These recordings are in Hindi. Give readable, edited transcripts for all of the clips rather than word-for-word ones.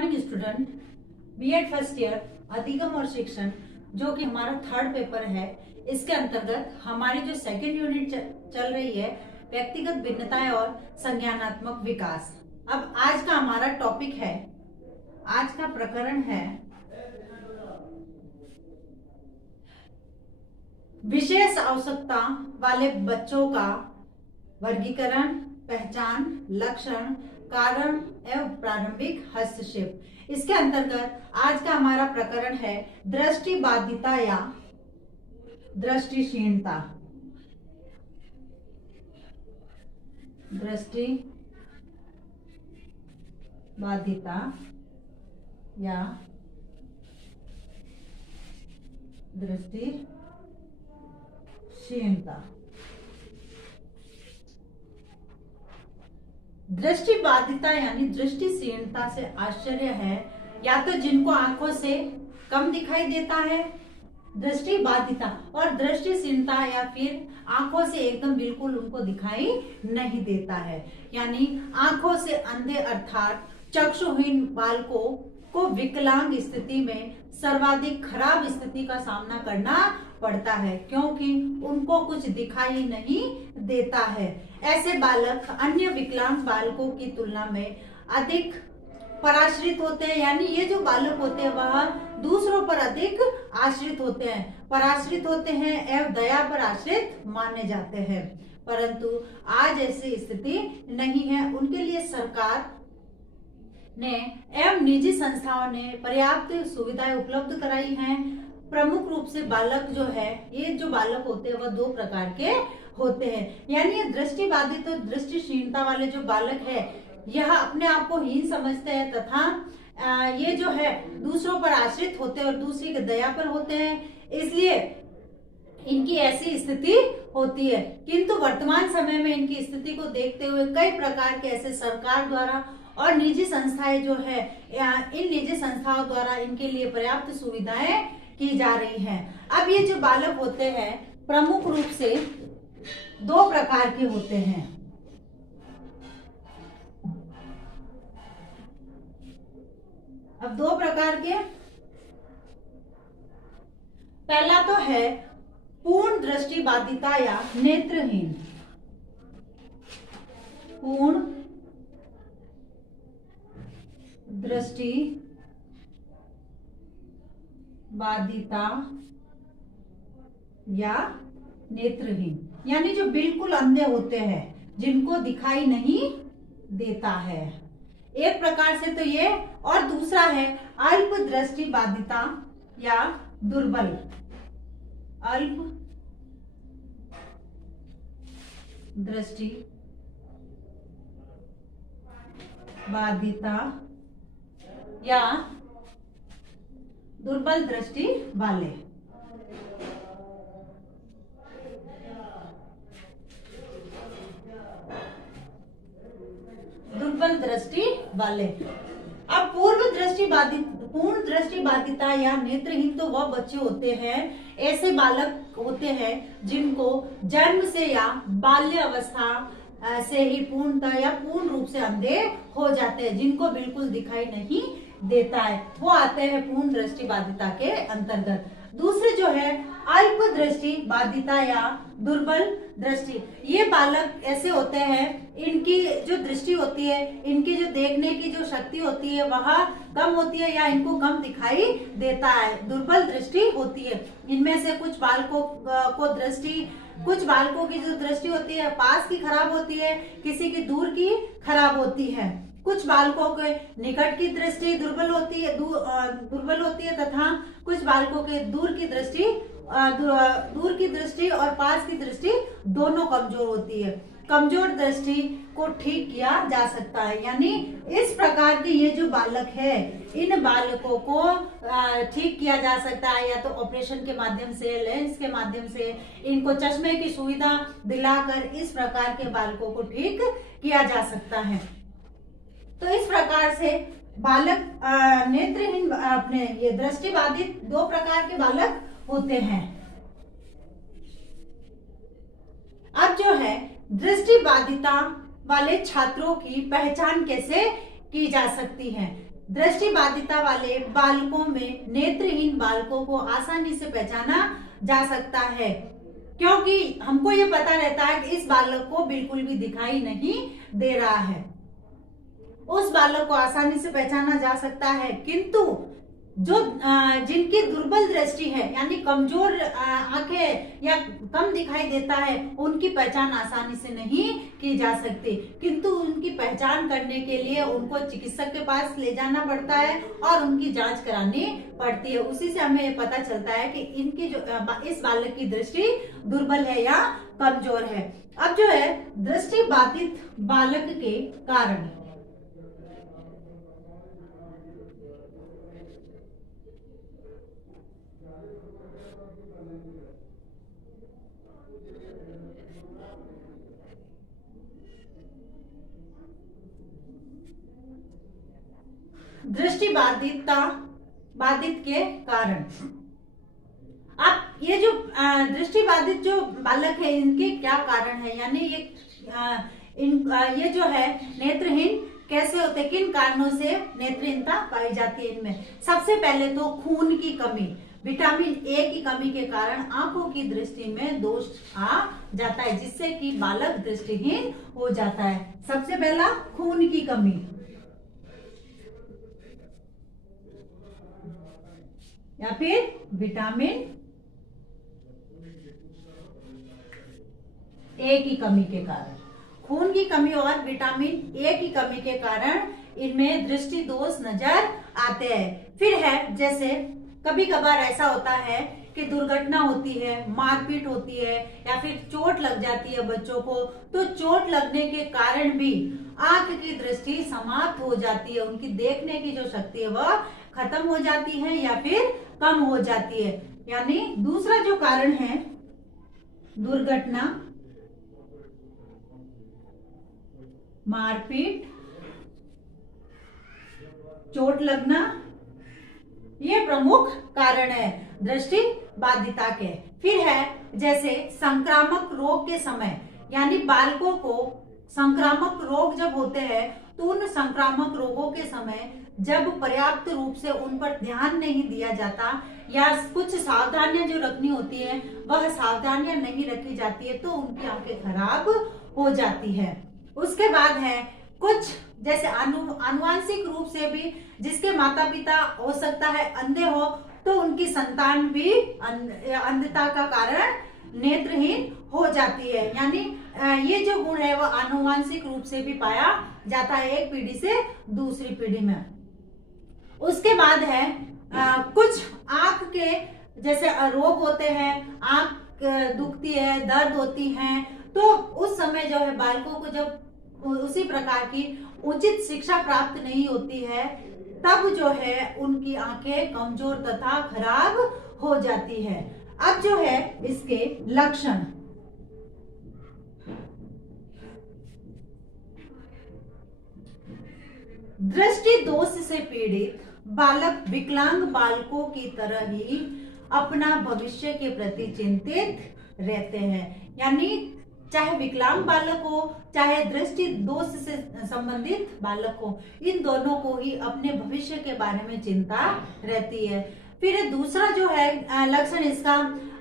Morning student, BEd first year अधिगम और शिक्षण जो कि हमारा थर्ड पेपर है, इसके अंतर्गत हमारी जो सेकेंड यूनिट चल रही है व्यक्तिगत भिन्नताएं और संज्ञानात्मक विकास। अब आज का हमारा टॉपिक है, आज का प्रकरण है विशेष आवश्यकता वाले बच्चों का वर्गीकरण, पहचान, लक्षण, कारण एवं प्रारंभिक हस्तक्षेप। इसके अंतर्गत आज का हमारा प्रकरण है दृष्टिबाधिता या दृष्टिहीनता। दृष्टिबाधिता या दृष्टिहीनता। दृष्टिबाधिता यानी दृष्टिहीनता से आश्चर्य है या तो जिनको आंखों से कम दिखाई देता है दृष्टिबाधिता, और दृष्टिहीनता या फिर आंखों से एकदम बिल्कुल उनको दिखाई नहीं देता है, यानी आंखों से अंधे अर्थात चक्षुहीन बालकों को विकलांग स्थिति में सर्वाधिक खराब स्थिति का सामना करना पड़ता है क्योंकि उनको कुछ दिखाई नहीं देता है। ऐसे बालक अन्य विकलांग बालकों की तुलना में अधिक पराश्रित होते हैं, यानी ये जो बालक होते हैं वह दूसरों पर अधिक आश्रित होते हैं, पराश्रित होते हैं एवं दया पर आश्रित माने जाते हैं। परंतु आज ऐसी स्थिति नहीं है। उनके लिए सरकार ने एवं निजी संस्थाओं ने पर्याप्त सुविधाएं उपलब्ध कराई हैं। प्रमुख रूप से बालक जो है, ये जो बालक होते हैं वह दो प्रकार के होते हैं, यानी ये दृष्टिबाधित और दृष्टिहीनता वाले जो बालक है यह अपने आप को हीन समझते हैं तथा ये जो है दूसरों पर आश्रित होते हैं और दूसरी की दया पर होते हैं, इसलिए इनकी ऐसी स्थिति होती है। किंतु वर्तमान समय में इनकी स्थिति को देखते हुए कई प्रकार के ऐसे सरकार द्वारा और निजी संस्थाएं जो है, इन निजी संस्थाओं द्वारा इनके लिए पर्याप्त सुविधाएं की जा रही हैं। अब ये जो बालक होते हैं प्रमुख रूप से दो प्रकार के होते हैं। अब दो प्रकार के, पहला तो है पूर्ण दृष्टिबाधिता या नेत्रहीन। पूर्ण दृष्टिबाधिता या नेत्रहीन, यानी जो बिल्कुल अंधे होते हैं, जिनको दिखाई नहीं देता है। एक प्रकार से तो ये, और दूसरा है अल्प दृष्टिबाधिता या दुर्बल। अल्प दृष्टिबाधिता या दुर्बल दृष्टि वाले। दुर्बल दृष्टि वाले। अब पूर्ण दृष्टिबाधिता या नेत्रहीन तो वह बच्चे होते हैं, ऐसे बालक होते हैं जिनको जन्म से या बाल्य अवस्था से ही पूर्णतः या पूर्ण रूप से अंधे हो जाते हैं, जिनको बिल्कुल दिखाई नहीं देता है, वो आते हैं पूर्ण दृष्टिबाधिता के अंतर्गत। दूसरे जो है अल्प दृष्टिबाधिता या दुर्बल दृष्टि, ये बालक ऐसे होते हैं, इनकी जो दृष्टि होती है, इनकी जो देखने की जो शक्ति होती है वह कम होती है या इनको कम दिखाई देता है, दुर्बल दृष्टि होती है। इनमें से कुछ बालकों कुछ बालकों की जो दृष्टि होती है पास की खराब होती है, किसी की दूर की खराब होती है। कुछ बालकों के निकट की दृष्टि दुर्बल होती है तथा कुछ बालकों के दूर की दृष्टि और पास की दृष्टि दोनों कमजोर होती है। कमजोर दृष्टि को ठीक किया जा सकता है, यानी इस प्रकार के ये जो बालक है, इन बालकों को ठीक किया जा सकता है या तो ऑपरेशन के माध्यम से, लेंस के माध्यम से, इनको चश्मे की सुविधा दिलाकर इस प्रकार के बालकों को ठीक किया जा सकता है। तो इस प्रकार से बालक नेत्रहीन अपने ये दृष्टिबाधित दो प्रकार के बालक होते हैं। अब जो है दृष्टिबाधिता वाले छात्रों की पहचान कैसे की जा सकती है। दृष्टि बाधिता वाले बालकों में नेत्रहीन बालकों को आसानी से पहचाना जा सकता है, क्योंकि हमको ये पता रहता है कि इस बालक को बिल्कुल भी दिखाई नहीं दे रहा है। उस बालक को आसानी से पहचाना जा सकता है, किंतु जो जिनकी दुर्बल दृष्टि है यानी कमजोर आंखें या कम दिखाई देता है, उनकी पहचान आसानी से नहीं की जा सकती, किंतु उनकी पहचान करने के लिए उनको चिकित्सक के पास ले जाना पड़ता है और उनकी जांच करानी पड़ती है। उसी से हमें पता चलता है कि इनकी जो इस बालक की दृष्टि दुर्बल है या कमजोर है। अब जो है दृष्टि बाधित बालक के कारण, दृष्टि बाधित के कारण, अब ये जो दृष्टि बाधित जो बालक है इनके क्या कारण है, यानी ये जो है नेत्रहीन कैसे होते, किन कारणों से नेत्रहीनता पाई जाती है इनमें। सबसे पहले तो खून की कमी, विटामिन ए की कमी के कारण आंखों की दृष्टि में दोष आ जाता है, जिससे कि बालक दृष्टिहीन हो जाता है। सबसे पहला खून की कमी, या फिर विटामिन ए की कमी के कारण, खून की कमी और विटामिन ए की कमी के कारण इनमें दृष्टि दोष नजर आते हैं। फिर है जैसे कभी कभार ऐसा होता है कि दुर्घटना होती है, मारपीट होती है या फिर चोट लग जाती है बच्चों को, तो चोट लगने के कारण भी आंख की दृष्टि समाप्त हो जाती है, उनकी देखने की जो शक्ति है वह खत्म हो जाती है या फिर कम हो जाती है। यानी दूसरा जो कारण है दुर्घटना, मारपीट, चोट लगना, ये प्रमुख कारण है दृष्टि बाधिता के। फिर है जैसे संक्रामक रोग के समय, यानी बालकों को संक्रामक रोग जब होते हैं तो उन संक्रामक रोगों के समय जब पर्याप्त रूप से उन पर ध्यान नहीं दिया जाता या कुछ सावधानियां जो रखनी होती है वह सावधानियां नहीं रखी जाती है तो उनकी आंखें खराब हो जाती है। उसके बाद है कुछ जैसे आनुवांशिक रूप से भी जिसके माता पिता हो सकता है अंधे हो, तो उनकी संतान भी अंधता का कारण नेत्रहीन हो जाती है। यानी ये जो गुण है वह आनुवांशिक रूप से भी पाया जाता है एक पीढ़ी से दूसरी पीढ़ी में। उसके बाद है कुछ आंख के जैसे रोग होते हैं, आंख दुखती है, दर्द होती है, तो उस समय जो है बालकों को जब उसी प्रकार की उचित शिक्षा प्राप्त नहीं होती है तब जो है उनकी आंखें कमजोर तथा खराब हो जाती है। अब जो है इसके लक्षण, दृष्टि दोष से पीड़ित बालक विकलांग बालकों की तरह ही अपना भविष्य के प्रति चिंतित रहते हैं। यानी चाहे विकलांग बालक हो चाहे दृष्टि दोष से संबंधित बालक हो, इन दोनों को ही अपने भविष्य के बारे में चिंता रहती है। फिर दूसरा जो है लक्षण इसका,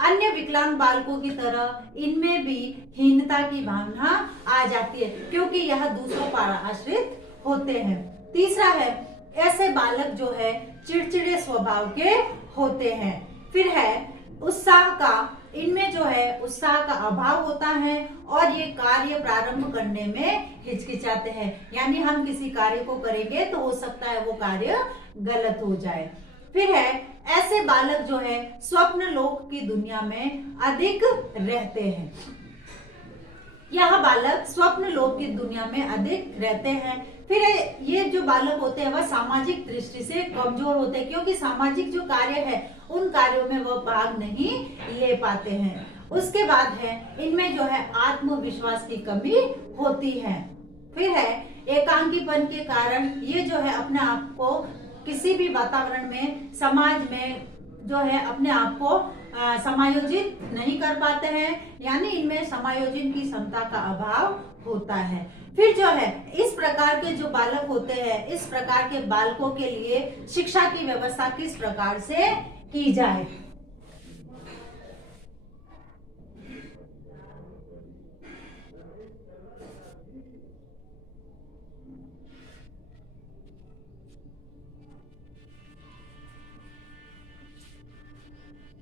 अन्य विकलांग बालकों की तरह इनमें भी हीनता की भावना आ जाती है क्योंकि यह दूसरों पर आश्रित होते हैं। तीसरा है ऐसे बालक जो है चिड़चिड़े स्वभाव के होते हैं। फिर है उत्साह का, इनमें जो है उत्साह का अभाव होता है और ये कार्य प्रारंभ करने में हिचकिचाते हैं। यानी हम किसी कार्य को करेंगे तो हो सकता है वो कार्य गलत हो जाए। फिर है ऐसे बालक जो है स्वप्न लोक की दुनिया में अधिक रहते हैं। यह बालक स्वप्न लोक की दुनिया में अधिक रहते हैं। फिर ये जो बालक होते हैं वह सामाजिक दृष्टि से कमजोर होते हैं क्योंकि सामाजिक जो कार्य है उन कार्यों में वह भाग नहीं ले पाते हैं। उसके बाद है इनमें जो है आत्मविश्वास की कमी होती है। फिर है एकांकीपन के कारण ये जो है अपने आप को किसी भी वातावरण में, समाज में जो है अपने आप को समायोजित नहीं कर पाते हैं, यानी इनमें समायोजन की क्षमता का अभाव होता है। फिर जो है इस प्रकार के जो बालक होते हैं, इस प्रकार के बालकों के लिए शिक्षा की व्यवस्था किस प्रकार से की जाए।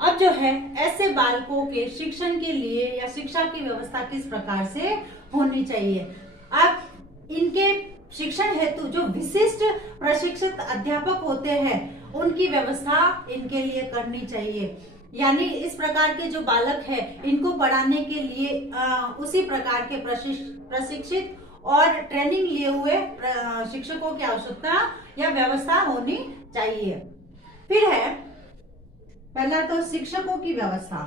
अब जो है ऐसे बालकों के शिक्षण के लिए या शिक्षा की व्यवस्था किस प्रकार से होनी चाहिए। अब इनके शिक्षण हेतु जो विशिष्ट प्रशिक्षित अध्यापक होते हैं उनकी व्यवस्था इनके लिए करनी चाहिए। यानी इस प्रकार के जो बालक है इनको पढ़ाने के लिए उसी प्रकार के प्रशिक्षित और ट्रेनिंग लिए हुए शिक्षकों की आवश्यकता या व्यवस्था होनी चाहिए। फिर है पहला तो शिक्षकों की व्यवस्था।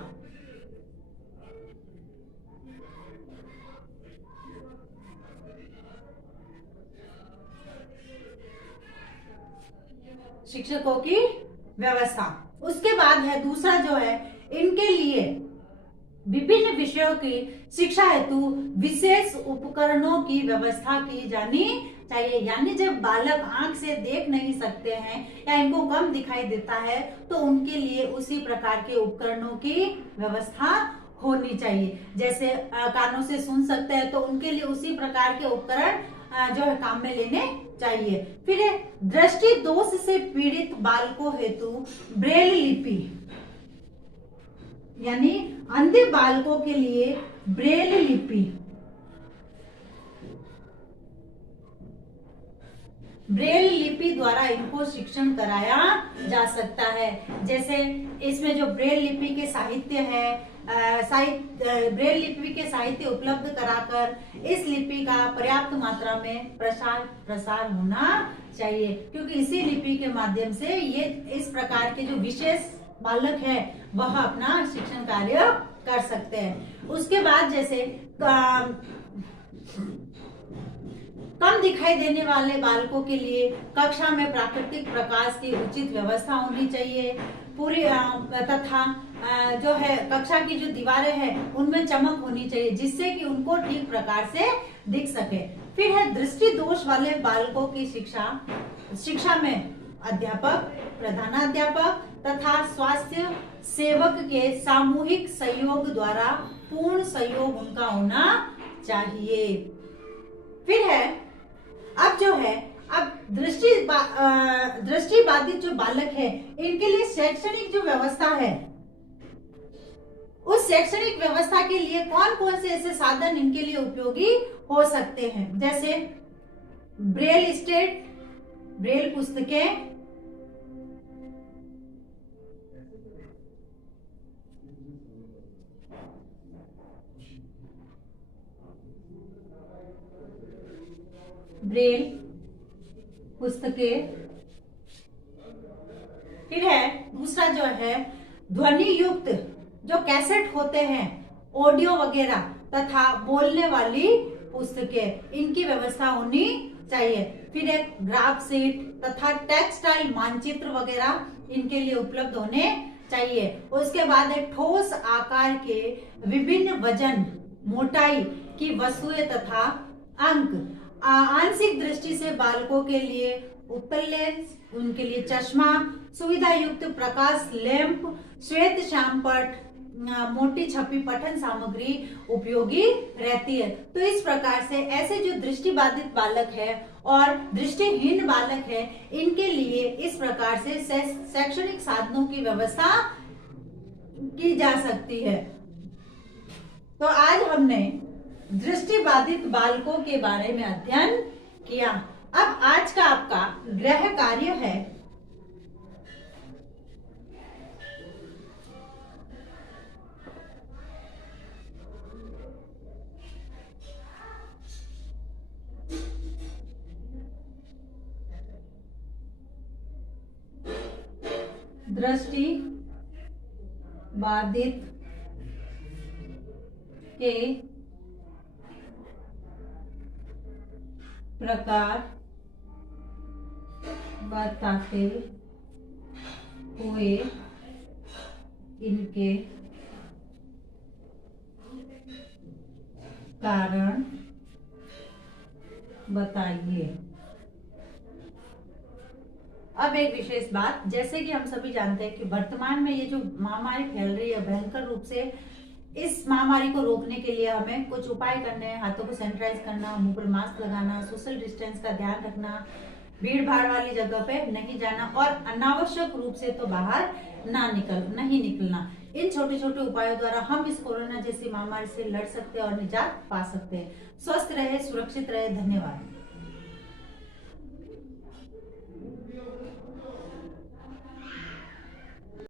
शिक्षकों की व्यवस्था। उसके बाद है दूसरा जो है इनके लिए विभिन्न विषयों की शिक्षा हेतु विशेष उपकरणों की व्यवस्था की जानी चाहिए। यानी जब बालक आंख से देख नहीं सकते हैं या इनको कम दिखाई देता है तो उनके लिए उसी प्रकार के उपकरणों की व्यवस्था होनी चाहिए। जैसे कानों से सुन सकते हैं तो उनके लिए उसी प्रकार के उपकरण जो है काम में लेने चाहिए। फिर दृष्टि दोष से पीड़ित बालकों हेतु ब्रेल लिपि, यानी अंधे बालकों के लिए ब्रेल लिपि, ब्रेल लिपि द्वारा इनको शिक्षण कराया जा सकता है। जैसे इसमें जो ब्रेल लिपि के साहित्य है, ब्रेल लिपि के साहित्य उपलब्ध कराकर इस लिपि का पर्याप्त मात्रा में प्रसार होना चाहिए, क्योंकि इसी लिपि के माध्यम से ये इस प्रकार के जो विशेष बालक है वह अपना शिक्षण कार्य कर सकते हैं। उसके बाद जैसे कम दिखाई देने वाले बालकों के लिए कक्षा में प्राकृतिक प्रकाश की उचित व्यवस्था होनी चाहिए। पूरी तथा जो है कक्षा की जो दीवारें हैं उनमें चमक होनी चाहिए जिससे कि उनको ठीक प्रकार से दिख सके। फिर है दृष्टि दोष वाले बालकों की शिक्षा में अध्यापक, प्रधानाध्यापक तथा स्वास्थ्य सेवक के सामूहिक सहयोग द्वारा पूर्ण सहयोग उनका होना चाहिए। फिर है अब जो है दृष्टि बाधित जो बालक है इनके लिए शैक्षणिक जो व्यवस्था है उस शैक्षणिक व्यवस्था के लिए कौन कौन से ऐसे साधन इनके लिए उपयोगी हो सकते हैं। जैसे ब्रेल स्टेट, ब्रेल पुस्तकें, ब्रेल पुस्तकें। फिर है दूसरा जो है ध्वनि युक्त जो कैसेट होते हैं, ऑडियो वगैरह तथा बोलने वाली पुस्तकें, इनकी व्यवस्था होनी चाहिए। फिर एक ग्राफ शीट तथा टेक्सटाइल मानचित्र वगैरह इनके लिए उपलब्ध होने चाहिए। उसके बाद एक ठोस आकार के विभिन्न वजन, मोटाई की वस्तुएं तथा अंक, आंशिक दृष्टि से बालकों के लिए उत्तल लेंस, उनके लिए चश्मा, सुविधा युक्त प्रकाश लैंप, श्वेत श्यामपट, मोटी छपी पठन सामग्री उपयोगी रहती है। तो इस प्रकार से ऐसे जो दृष्टिबाधित बालक है और दृष्टिहीन बालक है इनके लिए इस प्रकार से शैक्षणिक साधनों की व्यवस्था की जा सकती है। तो आज हमने दृष्टिबाधित बालकों के बारे में अध्ययन किया। अब आज का आपका गृह कार्य है दृष्टि बाधित के प्रकार बताते हुए इनके कारण बताइए। अब एक विशेष बात, जैसे कि हम सभी जानते हैं कि वर्तमान में ये जो महामारी फैल रही है भयंकर रूप से, इस महामारी को रोकने के लिए हमें कुछ उपाय करने हैं। हाथों को सैनिटाइज करना, मुंह पर मास्क लगाना, सोशल डिस्टेंस का ध्यान रखना, भीड़ भाड़ वाली जगह पे नहीं जाना और अनावश्यक रूप से तो बाहर नहीं निकलना। इन छोटे छोटे उपायों द्वारा हम इस कोरोना जैसी महामारी से लड़ सकते हैं और निजात पा सकते हैं। स्वस्थ रहे, सुरक्षित रहे। धन्यवाद।